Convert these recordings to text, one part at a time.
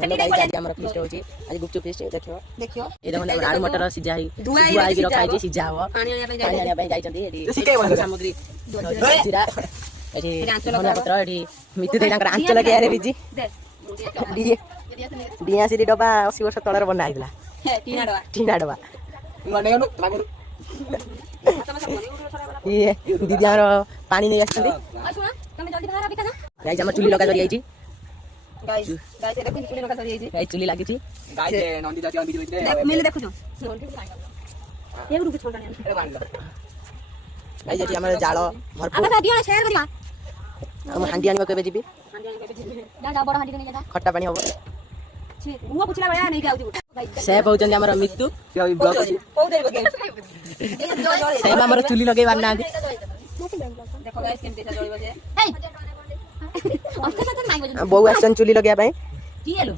hello guys आज हमर fist होची आज गुपचुप फिस्ट देखियो ए देखो हमर आलू मटर सिझा ही धुआ आइ रखा है सिझा हो पानी आनिया पे जाई चंदी एडी सिके सामग्री जीरा एडी धनिया पत्र एडी मिते दे तांकर आंचल के आरे बिजी डिया सिरी डबा 80 वर्ष तळर बना आइला टीना डबा मने लागु ये दीदी हमर पानी नै आछथि तमे जल्दी बाहर आबी कना गाइस हमर चुली लगा दरी आइची गाइस ए देखो चुली लगा दरी आइची गाइस चुली लागि छी गाइस ए नंदी जाती अंदी जोइते देख मेले देखु जो एक रुपए छोटा नहीं अरे बांध गाइस एठी हमर जाल भरपूर आबा दियो शेयर करिवा हम हांडी आनिबा केबे जीबी हांडी आनिबा केबे जीबी जा बड़ हांडी नहीं जा खट्टा पानी होबो छी मुआ पुछला बळा नहीं जाउजी सेफ होचंदी हमर मित्तु के अभी ब्लॉक को देर बगे सेफ हमर चुली लगे बारना देखो गाइस केमते जळिबो जे हे अच्छा अच्छा नहीं बजे बहु आसन चुली लगे भाई की हेलो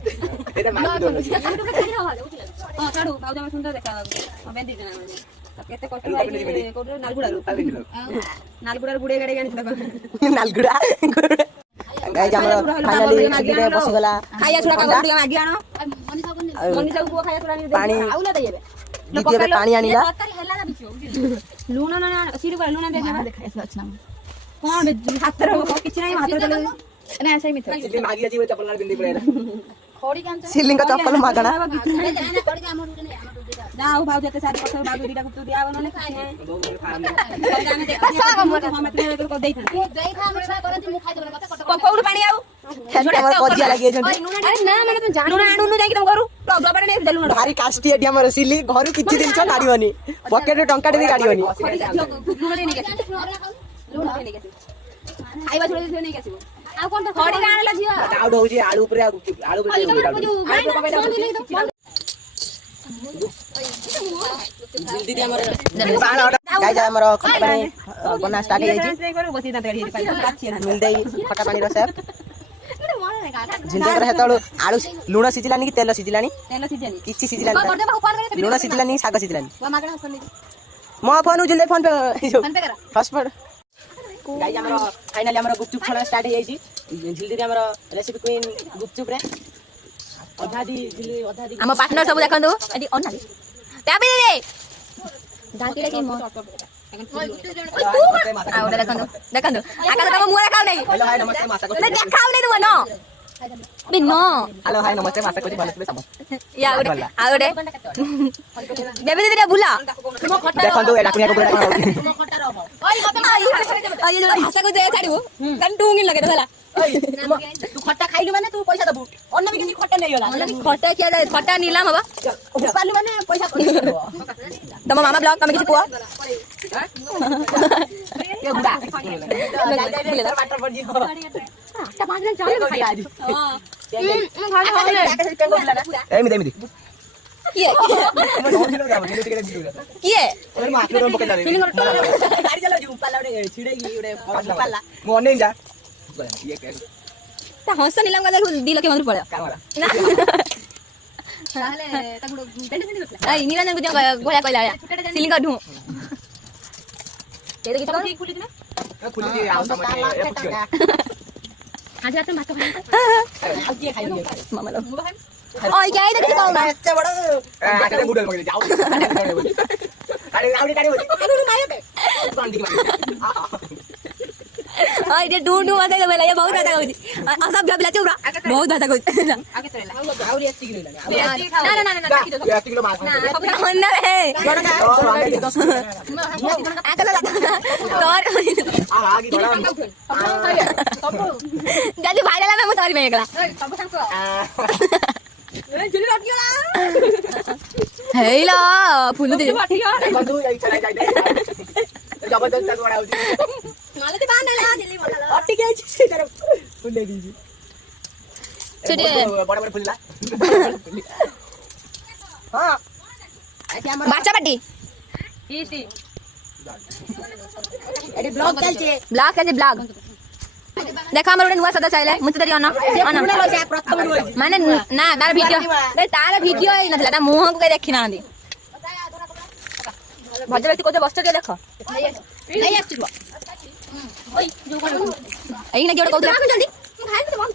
एटा मार दो हां छाडू बाउजा में सुंदर देखा बेंदी देना केते कष्ट आई कोडो नालगुड़ा गुडे गाडी गानी देखो नालगुड़ा गाइस हमर फाइनली चुली रे बसी गला खाया छुड़ा का गुडिया आगे आनो मनीषा को खाया छुड़ा नहीं पानी आउला देबे दीदी पानी आनिला लूना ना सिर पर लूना देना देखा अच्छा कोन हाथ रे किछ नहीं हाथ रे ना ऐसे ही मित्र सिली मागिया जी चप्पल लाल बिंदी पड़ेला खोड़ी कांत सिलिंग का चप्पल मागना जाओ भाव जते सारे पत्थर भाव दीटा को दिया बने खाए जाने देख हम एते को देई था देई खा हम करती मु खाई देबे मते कोउड पानी आउ हमर कजिया लागि अरे ना माने तुम जानो ना आनु जाई तुम करू डबा रे देलु ना भारी कास्टी एटी हमर सिली घर किछि दिन छ काढिबनी पॉकेट रे टंका दे काढिबनी लूना नहीं के लूना नहीं के खाइबा छोड़ दे नहीं के आ कोन तो खड़ी आनला जिया आउट होजी आलू ऊपर आलू जल्दी दे हमर गाइस हमर खट्टा पानी बना स्टार्ट हो जाई मिल देई खट्टा पानी रो सेफ जिंदा रहे तळो आलू लूण सिजिलानी कि तेल सिजिलानी किछि सिजिलानी लूण सिजिलानी साग सिजिलानी मो फोन उजले फोन पे कर हॉटस्पॉट गाइस हमर फाइनली हमर गुपचुप खाना स्टार्ट हो जाई जल्दी दे हमर रेसिपी क्वीन गुपचुप रे अधा दी हम पार्टनर सब देखंदो एडी ऑन नाली ताबी दे डाकिले की मो आ ओडा देखंदो आका तम मुआ खाव नहीं हेलो हाय नमस्ते मासा को देखाव नहीं तुम न बिनो हेलो हाय नमस्ते मासा को भले सब या ओडे आ ओडे बेबी दीदी भूला देखंदो एटा कुनिया को बोला तुम खट्टा रहबो ओई मत आ ये भाषा को दे छाडू कन टूंगी लगे तो तू खट्टा खाइलु माने तू पैसा दबु अन्न भी किनी खट्टा नहीं होला खट्टा किया जाए खट्टा नीलाम हबा पालु माने पैसा खट्टा तम मामा ब्लॉग कम किसी को ये बुदा बुले वाटर पड़ जी ता पांच दिन चले खाई आज हां ए मिदे ये ये ओरे माथु रो बके दारे गाड़ी चला जी पाला रे छिड़े की रे पाला मो नहीं जा ये के ता हंस नीलाम का देखो दिल के मंदिर पड़े कामरा ताले ताकुडो बेंड बेंड आई निरंजन को गोया कहला सिलिंग ढू तेरे की तो ठीक खुली ना खुली जी आउ समय आज रात में भात खाना अब के खाइए मामा लो ओए क्या है देखो ना अच्छा बड़ा आटे गुडल पकड़ जाओ अरे आवड़ी काड़ी होती अरे मारे पे कौन दिख ओए ये डू मत के बेला ये बहुत अच्छा होती सब जब लाचे उरा बहुत अच्छा होती आगे चलेला आवड़ी 80 किलो लगा ना 80 किलो मार ना ना है आकल लगा तोर आगे बड़ा गाजी भाई ला मैं सॉरी मैं एकला सब सांको ए जल्दी लट गला हेला फुल दे बंधु जाई चला जाई जबरदस्त बड़ा होती माले ते बांध ला जल्दी बोला अटकी गई छी तरफ फुल ले दीजिए चलिए बड़ा बड़ा फुल्ला हां अच्छा हमर बाचा पार्टी इसी एडी ब्लॉग चलछे ब्लॉग कैसे ब्लॉग देखा हमर नुवा सदा चाइले मुते तरी अन माने ना तार वीडियो ही नथला ता मुंह को देखि ना दी भद्र व्यक्ति को बस के देखो नहीं आछिबो ओई जो कोन एई ना केडो कहू जल्दी खाइ तो बंद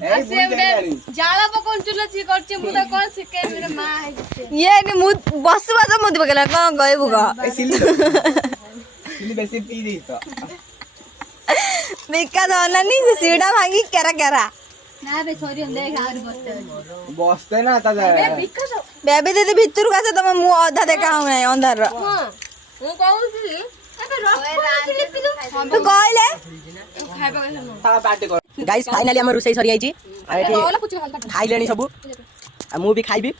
ଜାଳ ପକଉନ ଚୁଲା ସି କରଛି ମୁଁ ତ କଣ ଶିଖେ ମୋର ମା ହେଇଛି ଇଏ ନି ମୁଁ ବସୁ ବସୁ ମୁଦି ପକେଇଲା କଣ କହିବୁ କହ ସିଲି ବେଶୀ ପି ଦେଇ ତ ବିକାଶ ଅନାନି ସେ ସିଡା ଭାଙ୍ଗି କେରା କେରା ନା ବେ ସରି ଦେଖ ଆହୁରି ବସ୍ତେ ନା ତା ବେବି ଦିଦି ଭିତରକୁ ଆସ ତମ ମୁଁ ଅଧା ଦେଖା ହଉ ନାହିଁ ଅନ୍ଧାର ମୁଁ କହୁଛି ତୁ କହିଲେ गाइस फाइनली हम रोसई सरी आइची आ एठी खाइलेनी सब आ मु भी खाइबी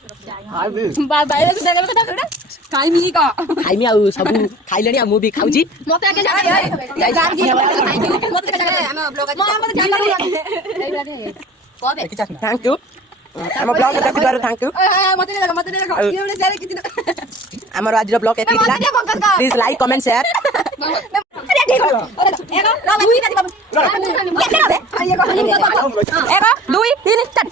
खाइमी आ सब खाइलेनी आ मु भी खाउची थैंक यू हम ब्लॉग देखिबार थैंक यू हमर आज ब्लॉग एती प्लीज लाइक कमेंट शेयर দুই তিন চার